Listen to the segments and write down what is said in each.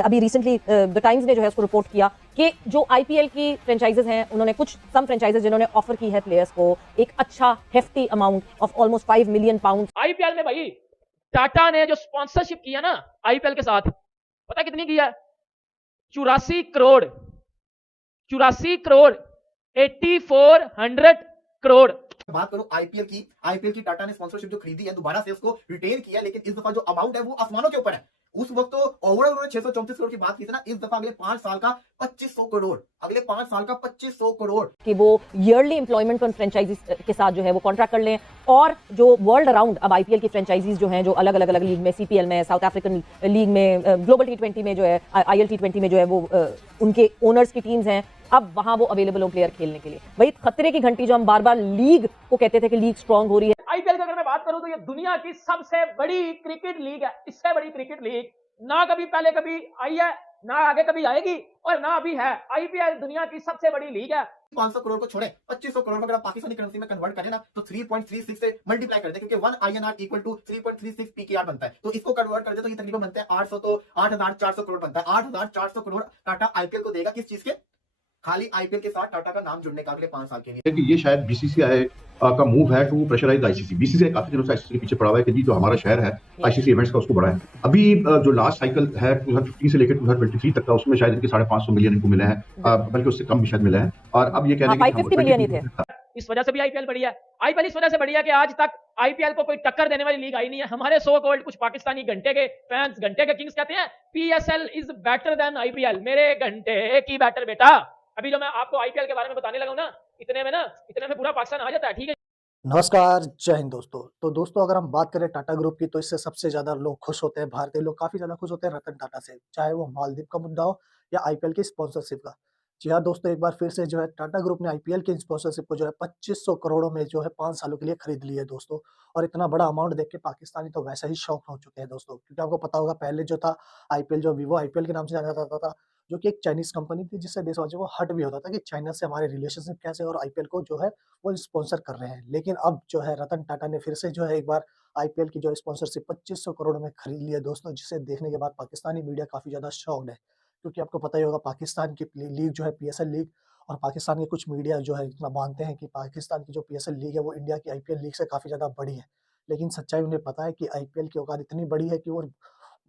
अभी recently the times ने जो है उसको रिपोर्ट किया कि जो आईपीएल की फ्रेंचाइजेज हैं उन्होंने कुछ सम फ्रेंचाइजेज जिन्होंने ऑफर की है प्लेयर्स को एक अच्छा hefty amount of almost 5 million pound. IPL में भाई टाटा ने जो स्पॉन्सरशिप किया ना आईपीएल के साथ, पता कितनी किया? 84 करोड़ 84 करोड़ बात करूं आईपीएल की टाटा ने स्पॉन्सरशिप जो खरीदी है दोबारा से उसको रिटेन किया, लेकिन इस दफा जो अमाउंट है वो आसमानों के ऊपर है। उस वक्त तो ओवरऑल उन्होंने 634 करोड़ की बात की थी ना, इस दफा अगले 5 साल का 2500 करोड़, अगले 5 साल का 2500 करोड़ कि वो ईयरली एम्प्लॉयमेंट उन फ्रेंचाइजीज के साथ जो है वो कॉन्ट्रैक्ट कर लें। और जो वर्ल्ड अराउंड अब आईपीएल की फ्रेंचाइजीज जो हैं जो अलग अलग लीग में, सीपीएल में, साउथ अफ्रीकन लीग में, ग्लोबल टी20 में जो है, आईएल टी20 में जो है वो उनके ओनर्स की टीम्स हैं, अब वहां वो अवेलेबल हो प्लेयर खेलने के लिए। वही खतरे की घंटी जो हम बार बार लीग को कहते थे कि लीग स्ट्रांग हो रही है। आईपीएल की अगर मैं बात करूं तो ये दुनिया की सबसे बड़ी क्रिकेट लीग है। इससे बड़ी क्रिकेट लीग ना कभी पहले कभी आई है, ना आगे कभी आएगी और ना अभी है। आईपीएल दुनिया की सबसे बड़ी लीग है। 500 करोड़ को छोड़े 2500 करोड़ को अगर आप पाकिस्तानी करेंसी में कन्वर्ट करें ना तो 3.36 से मल्टीप्लाई कर दें, क्योंकि 1 INR इक्वल टू 3.36 पीकेआर बनता है। तो इसको कन्वर्ट कर दे तो ये तकरीबन बनता है 800, तो 8400 करोड़ बनता है। 8400 करोड़ टाटा आईपीएल को देगा, किस चीज के? खाली आईपीएल के साथ टाटा का नाम जुड़ने का अगले 5 साल के लिए। कि ये शायद बीसीसीआई का मूव है टू प्रेशराइज आईसीसी। बीसीसीआई काफी दिनों से आईसीसी के पीछे पड़ा हुआ है कि जी जो हमारा शहर है आईसीसी इवेंट्स का उसको बढ़ाएं। अभी जो लास्ट साइकिल है 2015 से लेकर 2023 तक का, उसमें शायद इनके 550 मिलियन इनको मिले हैं, बल्कि उससे कम भी शायद मिले हैं। और अब ये कह रहे हैं 550 मिलियन ही थे। इस वजह से भी आईपीएल बढ़िया है। आईपीएल इस वजह से बढ़िया कि आज तक आईपीएल को कोई टक्कर देने वाली लीग आई नहीं है। हमारे सो कॉल्ड कुछ पाकिस्तानी घंटे के फैंस, घंटे के किंग्स कहते हैं PSL is better than IPL. मेरे घंटे की बेटर बेटा। अभी जो मैं आपको आईपीएल के बारे में बताने लगा हूं ना, इतने में पूरा पाकिस्तान आ जाता है। ठीक है, नमस्कार, जय हिंद दोस्तों। तो दोस्तों अगर हम बात करें टाटा ग्रुप की, तो इससे सबसे ज्यादा लोग खुश होते हैं, भारतीय लोग काफी ज्यादा खुश होते हैं रतन टाटा से, चाहे वो मालदीव का मुद्दा हो या आईपीएल की स्पॉन्सरशिप का। जी हाँ दोस्तों, एक बार फिर से जो है टाटा ग्रुप ने आईपीएल की स्पॉन्सरशिप को जो है 2500 करोड़ों में जो है 5 सालों के लिए खरीद ली है दोस्तों। और इतना बड़ा अमाउंट देख के पाकिस्तानी तो वैसे ही शॉक हो चुके हैं दोस्तों, क्योंकि आपको पता होगा पहले जो था आईपीएल, जो विवो आईपीएल के नाम से जाना जाता था, जो कि एक चाइनीज कंपनी थी, जिससे देशवासियों को हर्ट भी होता था कि चाइना से हमारे रिलेशनशिप कैसे, और आईपीएल को जो है वो स्पॉन्सर कर रहे हैं। लेकिन अब जो है रतन टाटा ने फिर से जो है एक बार आईपीएल की जो स्पॉन्सरशिप 2500 करोड़ में खरीद ली है दोस्तों, जिसे देखने के बाद पाकिस्तानी मीडिया काफी ज्यादा शॉक्ड है। क्योंकि आपको पता ही होगा पाकिस्तान की लीग जो है पीएसएल लीग, और पाकिस्तान के कुछ मीडिया जो है इतना मानते हैं कि पाकिस्तान की जो पीएसएल लीग है वो इंडिया की आईपीएल लीग से काफी ज्यादा बड़ी है। लेकिन सच्चाई उन्हें पता है कि आईपीएल की औकात इतनी बड़ी है कि वो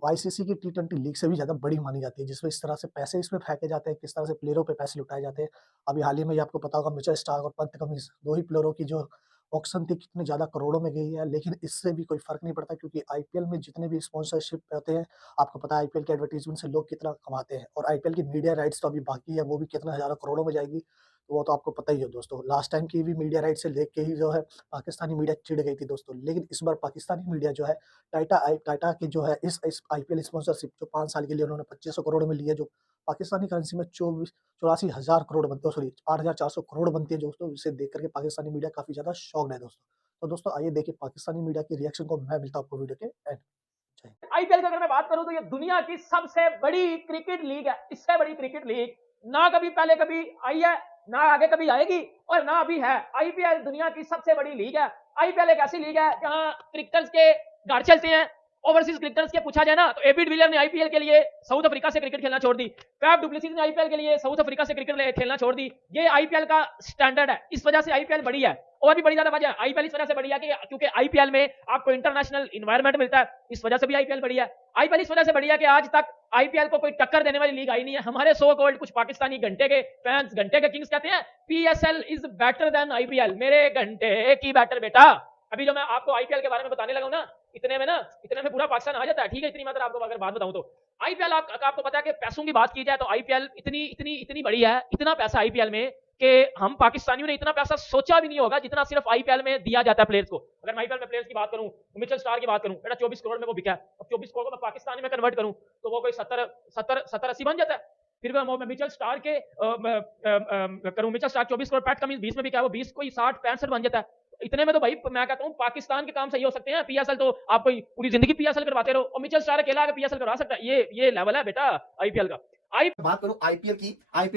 आईसीसी की टी20 लीग से भी ज़्यादा बड़ी मानी जाती है, जिसमें इस तरह से पैसे इसमें फेंके जाते हैं, किस तरह से प्लेयरों पे पैसे लुटाए जाते हैं। अभी हाल ही में ये आपको पता होगा मिचेल स्टार्क और पंत कमिंस, 2 ही प्लेयरों की जो ऑक्शन थी कितनी ज़्यादा करोड़ों में गई है, लेकिन इससे भी कोई फ़र्क नहीं पड़ता, क्योंकि आईपीएल में जितने भी स्पॉन्सरशिप होते हैं, आपको पता है आईपीएल के एडवर्टाइज़मेंट से लोग कितना कमाते हैं, और आईपीएल की मीडिया राइट्स तो अभी बाकी है, वो भी कितना हज़ारों करोड़ों में जाएगी, तो वो तो आपको पता ही है दोस्तों। लास्ट टाइम की भी मीडिया राइट्स से देख के ही जो है पाकिस्तानी मीडिया चिढ़ गई थी दोस्तों, लेकिन इस बार पाकिस्तानी मीडिया जो है टाटा की जो है इस आईपीएल स्पॉन्सरशिप जो 5 साल के लिए उन्होंने 2500 करोड़ में ली है, जो पाकिस्तानी करेंसी में 84,000 करोड़ बनते हैं, सॉरी 8,400 करोड़ बनती है दोस्तों, जिसे देख करके पाकिस्तानी मीडिया काफ़ी ज़्यादा शॉक्ड है दोस्तों। तो दोस्तों आइए देखिए पाकिस्तानी मीडिया की रिएक्शन को। मैं मिलता हूँ आपको वीडियो के एंड। जय हिंद। आईपीएल की अगर मैं बात करूं तो ये दुनिया की सबसे बड़ी क्रिकेट लीग है। इससे बड़ी क्रिकेट लीग ना कभी पहले कभी आई है, ना आगे कभी आएगी और ना अभी है। आईपीएल दुनिया की सबसे बड़ी लीग है। आईपीएल एक ऐसी लीग है जहां क्रिकेटर्स के घर चलते हैं। ओवरसीज क्रिकेटर्स के पूछा जाए ना तो एबिड विलियर्स ने आईपीएल के लिए साउथ अफ्रीका से क्रिकेट खेलना छोड़ दी। फैफ डुप्लेसिस ने आईपीएल के लिए साउथ अफ्रीका से क्रिकेट खेलना छोड़ दी। ये आईपीएल का स्टैंडर्ड है। इस वजह से आईपीएल बड़ी है। और भी बड़ी ज्यादा वजह है आईपीएल इस वजह से बढ़िया कि क्योंकि आईपीएल में आपको इंटरनेशनल इन्वायरमेंट मिलता है। इस वजह से भी आईपीएल बढ़िया है। आईपीएल इस वजह से बढ़िया कि आज तक आईपीएल को कोई टक्कर देने वाली लीग आई नहीं है। हमारे सो कॉल्ड कुछ पाकिस्तानी घंटे के फैंस, घंटे के किंग्स कहते हैं PSL is better than IPL. मेरे घंटे की बेटर बेटा। अभी जो मैं आपको आईपीएल के बारे में बताने लगा हूं ना, इतने में पूरा पाकिस्तान आ जाता है। ठीक है, इतनी मात्रा आपको अगर बात बताऊं तो आईपीएल आपको पता है कि पैसों की बात की जाए तो आईपीएल इतनी बड़ी है, इतना पैसा आईपीएल में कि हम पाकिस्तानियों ने इतना पैसा सोचा भी नहीं होगा जितना सिर्फ आईपीएल में दिया जाता है प्लेयर्स को। अगर मैं आईपीएल में प्लेयर्स की बात करूं, मिचेल स्टार्क की बात करूं, बेटा 24 करोड़ में वो बिका है। अब 24 करोड़ को मैं पाकिस्तानी में कन्वर्ट करूं तो वो कोई 70-80 बन जाता है। फिर मैं मिचेल स्टार्क के करूं, Mitchell Starc 24 crore, PAT Cummins 20 में बिका है, वो 20 कोई 60-65 बन जाता है। इतने में तो भाई मैं कहता हूं पाकिस्तान के काम सही हो सकते हैं। पीएसएल तो आप कोई पूरी जिंदगी पीएसएल करवाते रहो और मिचेल स्टार्क अकेला आके पीएसएल करवा सकता है। ये लेवल है बेटा आईपीएल का। बात करूं आईपीएल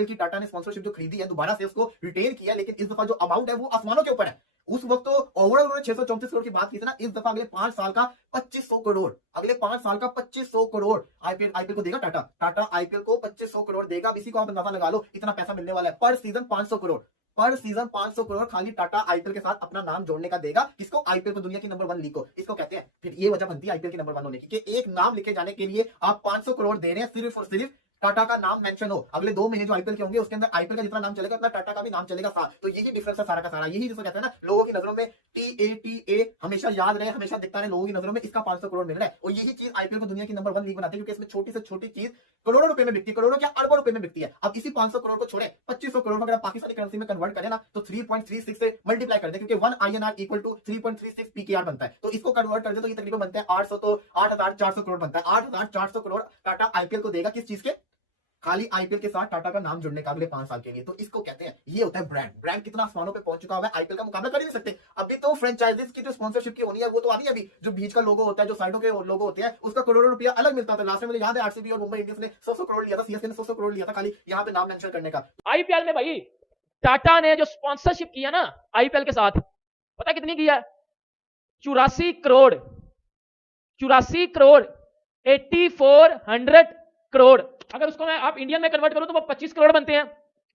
की टाटा ने स्पॉन्सरशिप जो खरीदी है दोबारा से उसको रिटेन किया, लेकिन इस दफा जो अमाउंट है वो आसमानों के ऊपर है। उस वक्त तो ओवरऑल उन्होंने 634 करोड़ की बात की थी ना, इस दफा अगले 5 साल का 2500 करोड़, अगले 5 साल का 2500 करोड़ आईपीएल को देगा टाटा आईपीएल को 2500 करोड़ देगा। अब इसी को आप अंदाजा लगा लो, इतना पैसा मिलने वाला है। पर सीजन 500 करोड़, पर सीजन 500 करोड़ खाली टाटा आईपीएल के साथ अपना नाम जोड़ने का देगा। किसको? आईपीएल को, दुनिया की नंबर 1 लीग को। इसको कहते हैं, फिर ये वजह बनती है आईपीएल की नंबर 1 होने की, कि एक नाम लिखे जाने के लिए आप 500 करोड़ दे रहे हैं, सिर्फ और सिर्फ टाटा का नाम मेंशन हो। अगले 2 महीने जो आईपीएल के होंगे उसके अंदर आईपीएल का जितना नाम चलेगा उतना टाटा का भी नाम चलेगा साथ। तो यही डिफरेंस है सारा का सारा। यही जिसको कहते हैं ना, लोगों की नजरों में TA हमेशा याद रहे, हमेशा दिखता रहे लोगों की नजरों में, इसका 500 करोड़ मिल रहा है। और यही चीज आईपीएल को दुनिया की नंबर 1 लीग बनाती है, क्योंकि इसमें छोटी से छोटी चीज करोड़ों रुपए में बिकती है, करोड़ों क्या अरबों रुपए में बिकती है। अब इसी 500 करोड़ को छोड़े 2500 करोड़ को अगर आप पाकिस्तानी करेंसी में कन्वर्ट करें ना, तो 3.36 से मल्टीप्लाई कर दे, क्योंकि 1 INR इक्वल टू 3.36 PKR बनता है। तो इसको कन्वर्ट कर दे तो ये तकरीबन बनता है 800, तो 8400 करोड़ बनता है। 8400 करोड़ टाटा आईपीएल को देगा। किस चीज के? खाली आईपीएल के साथ टाटा का नाम जुड़ने का अगले 5 साल के लिए। तो इसको कहते हैं, ये होता है ब्रांड। ब्रांड कितना आसमानों पे पहुंच चुका हुआ है, आईपीएल का मुकाबला कर ही नहीं सकते। अभी तो फ्रेंचाइजीज की जो स्पॉन्सरशिप की होनी है वो तो आनी है। अभी जो बीच का लोगो होता है, जो साइडों के लोगो होते हैं, उसका करोड़ों रुपया अलग मिलता था। लास्ट में मुझे याद है आरसीबी और मुंबई इंडियंस ने 100 करोड़ लिया था, सीएसके ने 100 करोड़ लिया था खाली यहाँ पे नाम मेंशन करने का। आईपीएल में भाई टाटा ने जो स्पॉन्सरशिप किया ना आईपीएल के साथ, पता कितनी किया? 84 करोड़, 8400 करोड़। अगर उसको मैं आप इंडियन में कन्वर्ट करो तो वो 25 करोड़ बनते हैं।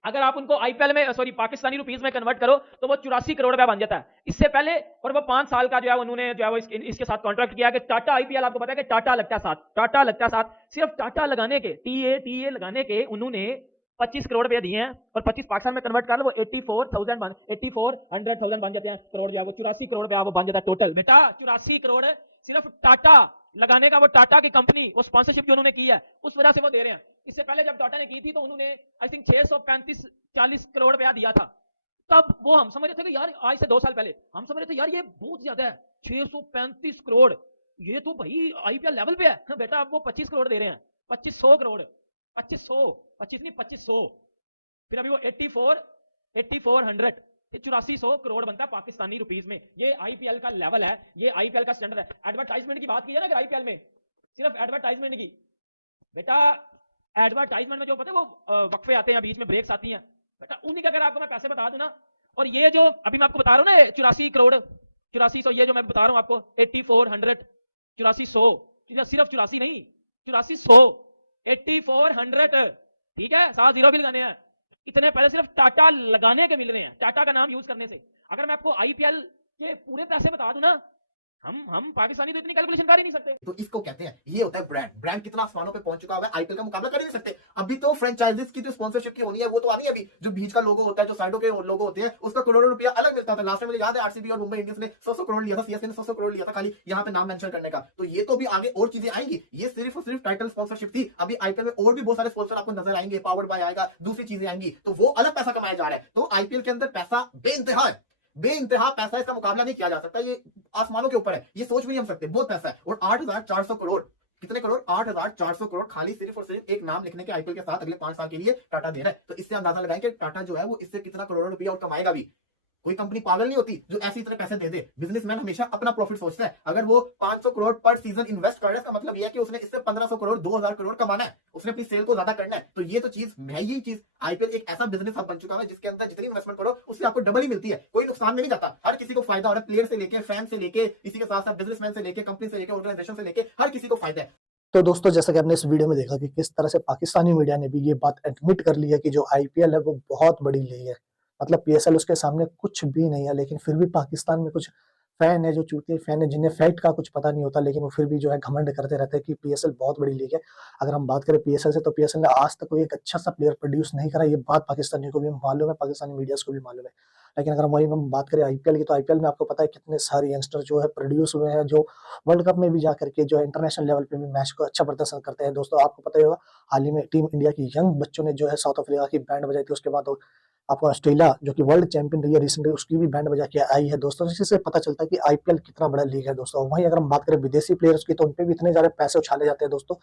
अगर आप उनको आईपीएल में पाकिस्तानी रुपीस में कन्वर्ट करो तो वो 84 करोड़ रुपया बन जाता है। इससे पहले और वो 5 साल का जो है उन्होंने जो है वो इसके साथ कॉन्ट्रैक्ट किया कि टाटा आईपीएल, आपको पता है कि टाटा लगता है साथ, टाटा लगता है साथ। सिर्फ टाटा लगाने के, TA लगाने के उन्होंने 25 करोड़ रुपए दिए हैं, और 25 पाकिस्तान में कन्वर्ट कर लो वो 8400 बन जाते हैं करोड़, जो है वो 84 करोड़ रुपया वो बन जाता है टोटल। बेटा 84 करोड़ सिर्फ टाटा लगाने का, वो टाटा की कंपनी, वो स्पॉन्सरशिप जो उन्होंने की है उस वजह से वो दे रहे हैं। इससे पहले जब टाटा ने की थी तो उन्होंने आई थिंक 635-40 करोड़ रुपया दिया था। तब वो हम समझ रहे थे कि यार, आज से 2 साल पहले हम समझ रहे थे यार ये बहुत ज्यादा है, 635 करोड़ ये तो भाई आईपीएल लेवल पे है। बेटा अब वो 25 करोड़ दे रहे हैं, 2500 करोड़, 2500 नहीं 2500, फिर अभी वो 8400 8400 करोड़ बनता है पाकिस्तानी रुपीस में। ये आईपीएल का लेवल है, ये आईपीएल का स्टैंडर्ड है। एडवर्टाइजमेंट की बात की है ना अगर आईपीएल में, सिर्फ एडवर्टाइजमेंट की, बेटा एडवर्टाइजमेंट में जो पता है वो वक्फे आते हैं, बीच में ब्रेक्स आती हैं, बेटा उन्हीं के अगर आपको मैं पैसे बता दूं ना, और ये जो अभी मैं आपको बता रहा हूं ना 84 करोड़ 8400, ये जो मैं बता रहा हूं आपको 8400 8400, सिर्फ 84 नहीं 8400 8400, ठीक है, 7 जीरो भी लगाने हैं। इतने पैसे सिर्फ टाटा लगाने के मिल रहे हैं, टाटा का नाम यूज करने से। अगर मैं आपको आईपीएल के पूरे पैसे बता दूं ना, हम पाकिस्तानी तो इतनी कैलकुलेशन कर ही नहीं सकते। तो इसको कहते हैं, ये होता है ब्रांड। ब्रांड कितना आसमानों पे पहुंच चुका हुआ है, आईपीएल का मुकाबला कर ही नहीं सकते। अभी तो फ्रेंचाइजीज की जो स्पॉन्सरशिप की होनी है वो तो आनी है। अभी जो बीच का लोगो होता है, जो साइडों के लोगो होते हैं, उसका करोड़ों रुपया अलग मिलता था। लास्ट में मुझे याद है आरसीबी और मुंबई इंडियंस ने 100 करोड़ लिया था, सीएसके ने 100 करोड़ लिया था खाली यहाँ पे नाम मेंशन करने का। तो ये तो भी आगे और चीजें आएंगी। ये सिर्फ और सिर्फ टाइटल स्पॉन्सरशिप थी। अभी आईपीएल में और भी बहुत सारे स्पॉन्सर आपको नजर आएंगे, पावर्ड बाय आएगा, दूसरी चीजें आएंगी, तो वो अलग पैसा कमाया जा रहा है। तो आईपीएल के अंदर पैसा बेइंतहा है, बेइंतहा पैसा, इसका मुकाबला नहीं किया जा सकता। ये आसमानों के ऊपर है, ये सोच भी नहीं हम सकते, बहुत पैसा है। और 8400 करोड़, कितने करोड़? 8400 करोड़ खाली सिर्फ और सिर्फ एक नाम लिखने के आईपीएल के साथ अगले 5 साल के लिए टाटा दे रहा है। तो इससे अंदाजा लगाएं कि टाटा जो है वो इससे कितना करोड़ों रुपया और कमाएगा भी। कोई कंपनी पागल नहीं होती जो ऐसे इतने पैसे दे दे। बिजनेसमैन हमेशा अपना प्रॉफिट सोचता है। अगर वो 500 करोड़ पर सीजन इन्वेस्ट कर रहा है, इसका मतलब यह है कि उसने इससे 1500 करोड़ 2000 करोड़ कमाना है, उसने अपनी सेल को ज्यादा करना है। तो ये तो चीज है, यही चीज आईपीएल एक ऐसा बिजनेस हब बन चुका है जिसके अंदर जितनी इन्वेस्टमेंट करो उससे आपको डबल ही मिलती है, कोई नुकसान में नहीं जाता। हर किसी को फायदा हो रहा है, प्लेयर से लेके, फैन से लेके, इसी के साथ साथ बिजनेसमैन से लेके, कंपनी से लेके, ऑर्गेनाइजेशन से लेके, हर किसी को फायदा है। तो दोस्तों, जैसा कि आपने इस वीडियो में देखा कि किस तरह से पाकिस्तानी मीडिया ने भी ये बात एडमिट कर ली है कि जो आईपीएल है वो बहुत बड़ी लीग है, मतलब पीएसएल उसके सामने कुछ भी नहीं है। लेकिन फिर भी पाकिस्तान में कुछ फैन है, जो चूतिए फैन है, जिन्हें फैक्ट का कुछ पता नहीं होता, लेकिन वो फिर भी जो है घमंड करते रहते हैं कि पीएसएल बहुत बड़ी लीग है। अगर हम बात करें पीएसएल से, तो पीएसएल ने आज तक कोई एक अच्छा सा प्लेयर प्रोड्यूस नहीं करा। ये बात पाकिस्तानियों को भी मालूम है, पाकिस्तानी मीडिया को भी मालूम है। लेकिन अगर वही हम बात करें आईपीएल की, तो आईपीएल में आपको पता है कितने सारे यंगस्टर जो है प्रोड्यूस हुए हैं, जो वर्ल्ड कप में भी जा करके जो है इंटरनेशनल लेवल पे भी मैच को अच्छा प्रदर्शन करते हैं। दोस्तों, आपको पता ही होगा हाल ही में टीम इंडिया की यंग बच्चों ने जो है साउथ अफ्रीका की बैंड बजाई थी। उसके बाद आपको ऑस्ट्रेलिया जो कि वर्ल्ड चैंपियन रही है रिसेंटली, उसकी भी बैंड बजा के आई है। दोस्तों, जिससे पता चलता है कि आईपीएल कितना बड़ा लीग है। दोस्तों, वहीं अगर हम बात करें विदेशी प्लेयर्स की, तो उन पे भी इतने ज्यादा पैसे उछाले जाते हैं दोस्तों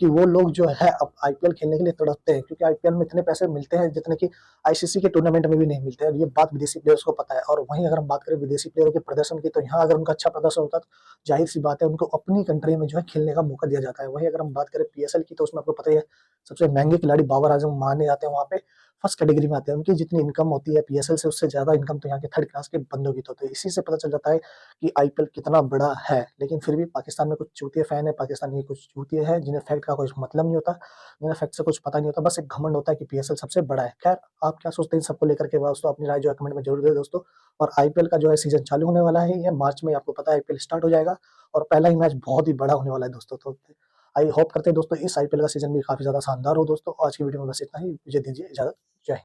कि वो लोग जो है अब आईपीएल खेलने के लिए तड़पते हैं, क्योंकि आईपीएल में इतने पैसे मिलते हैं जितने कि आईसीसी के टूर्नामेंट में भी नहीं मिलते हैं। ये बात विदेशी प्लेयर्स को पता है। और वहीं अगर हम बात करें विदेशी प्लेयरों के प्रदर्शन की, तो यहाँ अगर उनका अच्छा प्रदर्शन होता है तो जाहिर सी बात है उनको अपनी कंट्री में जो है खेलने का मौका दिया जाता है। वहीं अगर हम बात करें पीएसएल की, तो उसमें आपको पता ही है सबसे महंगे खिलाड़ी बाबर आजम माने जाते हैं वहाँ पे फर्स्ट कैटेगरी में आते हैं, उनकी जितनी इनकम होती है पीएसएल से उससे ज़्यादा इनकम तो यहाँ के थर्ड क्लास के बंदों की तो होती है। इसी से पता चल जाता है कि आईपीएल कितना बड़ा है। लेकिन फिर भी पाकिस्तान में कुछ चूतिए फैन है, पाकिस्तानी कुछ चूतिए हैं जिन्हें फैक्ट का कोई मतलब नहीं होता, जिन्हें फैक्ट से कुछ पता नहीं होता, बस एक घमंड होता है कि पीएसएल सबसे बड़ा है। खैर, आप क्या सोचते हैं इन सबको लेकर के दोस्तों? अपनी राय जो है कमेंट में जरूर दें दोस्तों। और आईपीएल का जो है सीजन चालू होने वाला है, ये मार्च में आपको पता है आईपीएल स्टार्ट हो जाएगा और पहला ही मैच बहुत ही बड़ा होने वाला है दोस्तों। तो आई होप करते हैं दोस्तों इस आईपीएल का सीजन भी काफी ज्यादा शानदार हो दोस्तों। आज की वीडियो में बस इतना ही, मुझे दीजिए इजाजत। जय हिंद।